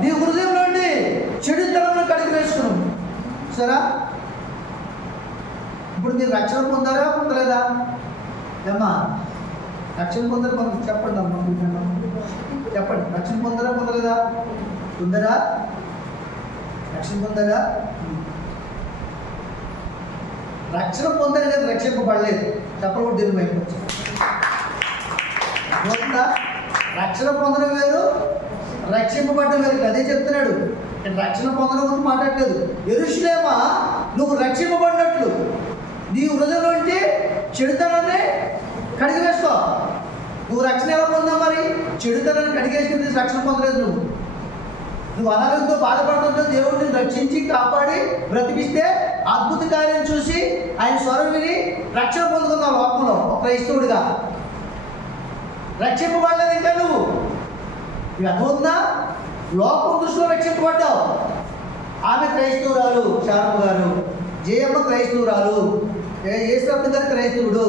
నీ హృదయం నుండి చెడుతనమును కడిగి వేసుకున్నాం. సరే, ఇప్పుడు మీరు రక్షణ పొందారా పొందలేదా? అమ్మా రక్షణ పొందరు కొంత చెప్పండి అమ్మా, చెప్పండి. రక్షణ పొందరా పొందలేదా? పొందరా? రక్షణ పొందరా? రక్షణ పొందని కదా రక్షింపబడలేదు. చెప్పకూడదు దీని బయటకు వచ్చి రక్షణ పొందడం వేరు, రక్షింపబడడం వేరు. అదే చెప్తున్నాడు. రక్షణ పొందడం గురించి మాట్లాడలేదు. యెరూషలేమా, నువ్వు రక్షింపబడినట్లు నీ హృదయంలో ఉంటే చెడుతనాన్ని కడిగి వేసుకో. నువ్వు రక్షణ ఎలా పొందావు? మరి చెడుతనాన్ని కడిగేసుకుని రక్షణ పొందలేదు. నువ్వు అనారోగ్యంతో బాధపడుతుంటే దేవుడిని రక్షించి కాపాడి బ్రతికిస్తే అద్భుత కార్యం చూసి ఆయన స్వరం విని రక్షణ పొందుకున్నావు. లోకంలో ఒక క్రైస్తవుడిగా రక్షింపబడలేదు ఇంకా నువ్వు. ఇవి అర్థమవుతుందా? లోకం దృష్టిలో రక్షింపబడ్డావు. ఆమె క్రైస్తవురాలు, శారమ్మ గారు, జయమ్మ క్రైస్తవురాలు, యేసరత్న గారు క్రైస్తవుడు,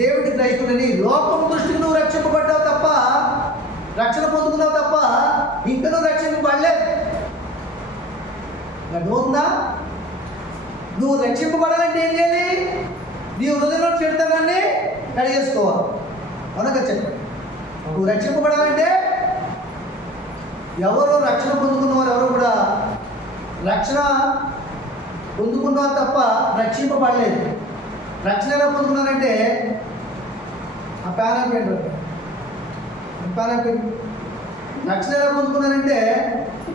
దేవుడి క్రైస్తవుడని లోకం దృష్టికి నువ్వు రక్షింపబడ్డావు తప్ప, రక్షణ పొందుకున్నావు తప్ప ఇంకా నువ్వు రక్షింపబడలేదు. అర్థమవుతుందా? నువ్వు రక్షింపబడాలంటే ఏం చేయాలి? నీ హృదయంలో చెడుతనాన్ని కడిగేసుకోవాలి. అవునగా చెప్పండి. నువ్వు రక్షింపబడాలంటే ఎవరు రక్షణ పొందుకున్నవారు ఎవరు కూడా రక్షణ పొందుకున్నారు తప్ప రక్షింపబడలేదు. రక్షణ ఎలా పొందుకున్నారంటే ఆ ప్యాన్ రక్షణ ఎలా పొందుకున్నారంటే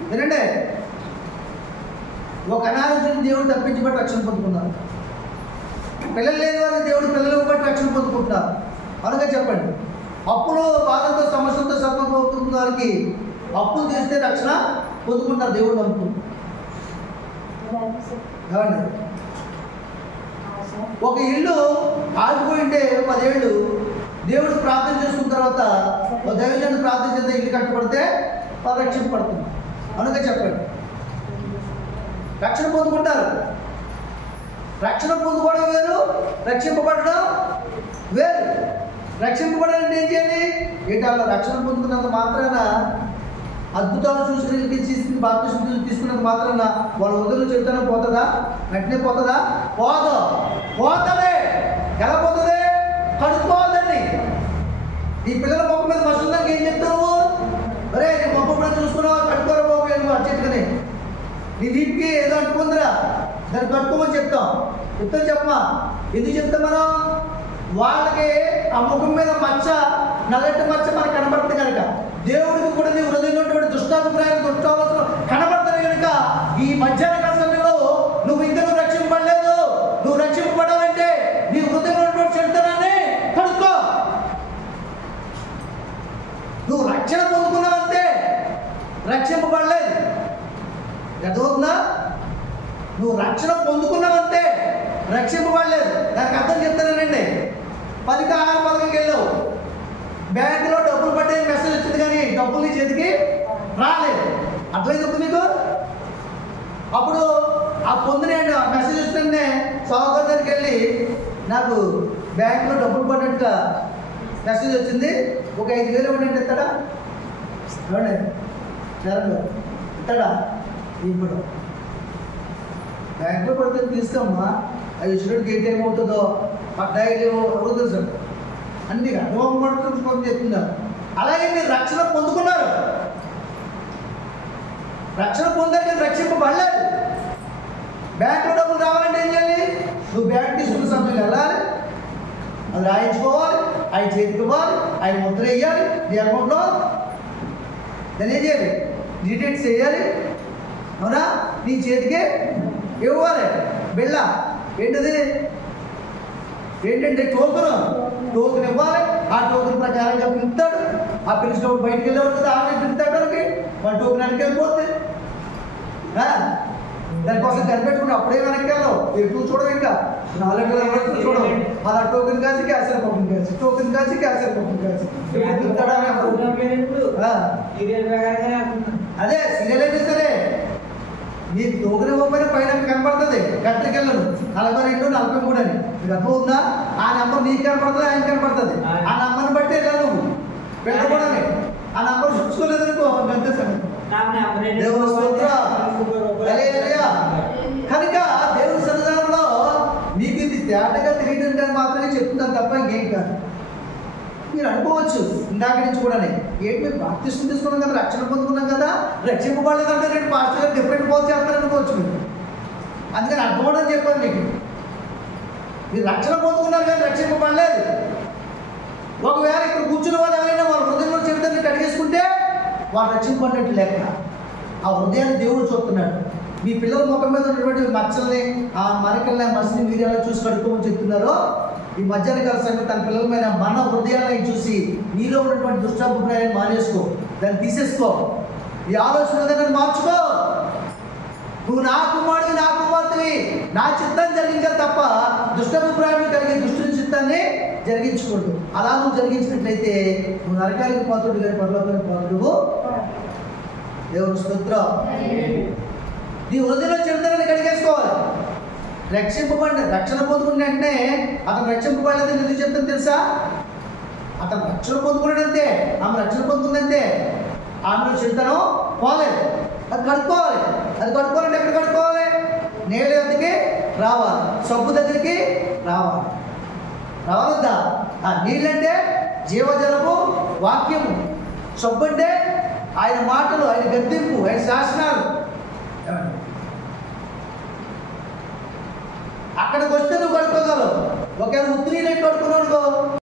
వినండి, ఒక అనారోగ్యం దేవుడు తప్పించబట్టి రక్షణ పొందుకున్నారు. పిల్లలు లేని వారిని దేవుడు పిల్లలు బట్టి రక్షణ పొందుకుంటున్నారు. అనగా చెప్పండి. అప్పులు బాధలతో సమస్యలతో సతమతమవుతున్న వారికి అప్పులు చేస్తే రక్షణ పొందుకుంటారు. దేవుడు నమ్ముకుంటారు. ఒక ఇల్లు ఆగిపోయింటే 10 ఏళ్ళు దేవుడు ప్రార్థన చేసుకున్న తర్వాత దైవజనుడు ప్రార్థన చేస్తే ఇల్లు కట్టబడితే రక్షింపబడుతుంది. అనగా చెప్పండి. రక్షణ పొందుకుంటారు. రక్షణ పొందుకోవడం వేరు, రక్షింపబడడం వేరు. రక్షింపబడాలంటే ఏం చేయాలి? ఏంటల్లా రక్షణ పొందుకున్నంత మాత్రాన, అద్భుతాలు చూసుకుని బాప్తిస్మం తీసుకున్నంత మాత్రాన వాళ్ళ వదిలి చెబుతానే పోతుందా? వెంటనే పోతుందా? పోతుంది. ఎలా పోతుంది? కడుక్కోవద్దండి. ఈ పిల్లల మొక్క మీద మసులుదానికి ఏం చెప్తావు? అరే నీ మొక్క కూడా చూసుకున్నావు, కట్టుకోరా బాబు నువ్వు అర్చెట్టుకుని. నీ వీటికి ఏదో అంటుకుందిరా, దాన్ని కట్టుకోమని చెప్తాం. చెప్పమా. ఎందుకు చెప్తాం మనం? వాళ్ళకి ఆ ముఖం మీద మచ్చ, నల్లటి మచ్చ మనకు కనబడుతుంది కనుక, దేవుడికి కూడా నీ హృదయంలో దుష్టాభిప్రాయాలు దుష్టాలోచనలు కనబడుతున్నాయి కనుక ఈ మధ్యాహ్న కాల సమయంలో నువ్వు ఇంకా రక్షింపబడలేదు. నువ్వు రక్షింపబడాలంటే నీ హృదయంలో చెడుతనాన్ని కడుక్కో. నువ్వు రక్షణ పొందుకున్నావంటే రక్షింపబడలేదు. అర్థమవుతుందా? నువ్వు రక్షణ పొందుకున్నావంటే రక్షింపబడలేదు. దానికి అర్థం చెప్తానండి. 10కి ఆహార పథకంకి వెళ్ళావు, బ్యాంకులో డబ్బులు పట్టే మెసేజ్ వచ్చింది కానీ డబ్బులు నీ చేతికి రాలేదు. అర్థమైంది మీకు? అప్పుడు ఆ పొందిన మెసేజ్ వస్తుంటే సోదరు దగ్గరికి వెళ్ళి నాకు బ్యాంకులో డబ్బులు పడినట్టుగా మెసేజ్ వచ్చింది, ఒక 5,000 ఇవ్వండి ఇస్తాడా? ఇవ్వండి ఇస్తాడా? ఇప్పుడు బ్యాంకులో పడితే తీసుకోమ్మా, అది ఇచ్చినట్టు గేట్ ఏమవుతుందో డైలీ ఎవరు తెలుసు అన్ని అర్థం చెప్తున్నారు. అలాగే మీరు రక్షణ పొందుకున్నారు. రక్షణ పొందారు కానీ రక్షింపబడలేదు. బ్యాంకులో డబ్బులు రావాలంటే ఏం చేయాలి? నువ్వు బ్యాంక్ తీసుకున్న సమయంలో వెళ్ళాలి, అది రాయించుకోవాలి, ఆయన చేతికి ఇవ్వాలి, ఆయన ముద్ర వేయాలి నీ అకౌంట్లో. దాన్ని ఏం చేయాలి? డీటెయిల్స్ వేయాలి. అవునా? నీ చేతికి ఇవ్వాలి బిళ్ళ. ఏంటంటే టోకెన్ ఇవ్వాలి. ఆ టోకెన్ ప్రకారంగా పిలుస్తాడు. ఆ పిలిచినప్పుడు బయటకు వెళ్ళేవాడు ఆమె పిలుస్తాడు. వాళ్ళ టోకెన్ వెనక్కి వెళ్ళిపోతుంది. దానికోసం కనిపెట్టుకుంటే అప్పుడే వెనక్కి వెళ్ళావు. ఎటు చూడవు, ఇంకా 4 గంటల చూడవు. అలా టోకెన్ కాసి క్యాన్సర్ పక్కన కాసి, టోకెన్ కాసి క్యాన్సర్ పక్కన కాసి పిలుస్తాడా? అదే సీరియల్ అయితే సరే నీకు టోకెన్ ఇవ్వకపోయినా పైన కనపడుతుంది. గంటకి వెళ్ళను 42, 43 అని. మీకు అర్థమవుతుందా? ఆ నెంబర్ నీకు కనపడుతుంది, ఆయన కనపడుతుంది. ఆ నెంబర్ని బట్టి వెళ్ళాలి నువ్వు వెళ్ళకూడని. ఆ నెంబర్ చూసుకోలేదనుకో గంట దేవుని స్తోత్రం. హల్లెలూయా. కనుక దేవుని సన్నిధానంలో మీకు ఇది తేటగా తెలియడం మాత్రమే చెప్తున్నాను తప్ప ఇంకేం కాదు. మీరు అనుకోవచ్చు ఇందాక నుంచి కూడా ఏంటి మీరు బాప్తిస్మం తీసుకున్నాం కదా, రక్షణ పొందుకున్నాం కదా, రక్షింపబడలేదంటే రేపు పాస్టర్ గారు డిఫరెంట్ పోతే చేస్తారు అనుకోవచ్చు మీరు. అందుకని అర్థమవడం చెప్పాను మీకు. మీరు రక్షణ పొందుకున్నారు కానీ రక్షింపబడలేదు. ఒకవేళ ఇక్కడ కూర్చున్న వాళ్ళు ఎవరైనా వాళ్ళ హృదయంలో చెబుతాన్ని కడిగేసుకుంటే వాళ్ళు రక్షింపబడినట్టు లెక్క. ఆ హృదయాన్ని దేవుడు చూస్తున్నాడు. మీ పిల్లల ముఖం మీద ఉన్నటువంటి మచ్చల్ని, ఆ మరకల్ని, మసిని మీరు ఎలా చూసి కడుక్కోమని చెప్తున్నారో, ఈ మధ్యాహ్న కాల సంగతి తన పిల్లల మీద మన హృదయాన్ని చూసి నీలో ఉన్నటువంటి దుష్టాభిప్రాయాన్ని మానేసుకో, దాన్ని తీసేసుకో, ఈ ఆలోచన విధానాన్ని మార్చుకో. నువ్వు నా కుమారుడివి, నా కుమార్తెవి, నా చిత్తాన్ని జరిగించాలి తప్ప దుష్టాభిప్రాయాన్ని కలిగే దుష్టుని చిత్తాన్ని జరిగించకూడదు. అలా నువ్వు జరిగించినట్లయితే నువ్వు నరకానికి పాత్రుడు కానీ పరలోకానికి పాత్రుడు. దేవుని స్తోత్రం. నీ హృదయంలో చెడుతనాన్ని కడిగేసుకోవాలి. రక్షింపబడి రక్షణ పొందుకున్న వెంటనే అతను రక్షింపబడలేదని ఎందుకు చెప్తాను తెలుసా? అతను రక్షణ పొందుకున్నాడంతే, ఆమె రక్షణ పొందుకుందంతే, ఆమెలో చెడుతనం పోలేదు. అది కడుక్కోవాలి. అది కడుక్కోవాలంటే ఎక్కడ కడుక్కోవాలి? నీళ్ళ దగ్గరికి రావాలి, సబ్బు దగ్గరికి రావాలి. రావాలద్దా? ఆ నీళ్ళంటే జీవజలము, వాక్యము. సబ్బు అంటే ఆయన మాటలు, ఆయన గద్దింపు, ఆయన శాసనాలు. అక్కడికి వస్తే నువ్వు కడుక్కోగలవు. ఒకవేళ ఉత్తి నీళ్ళు కడుక్కున్నావు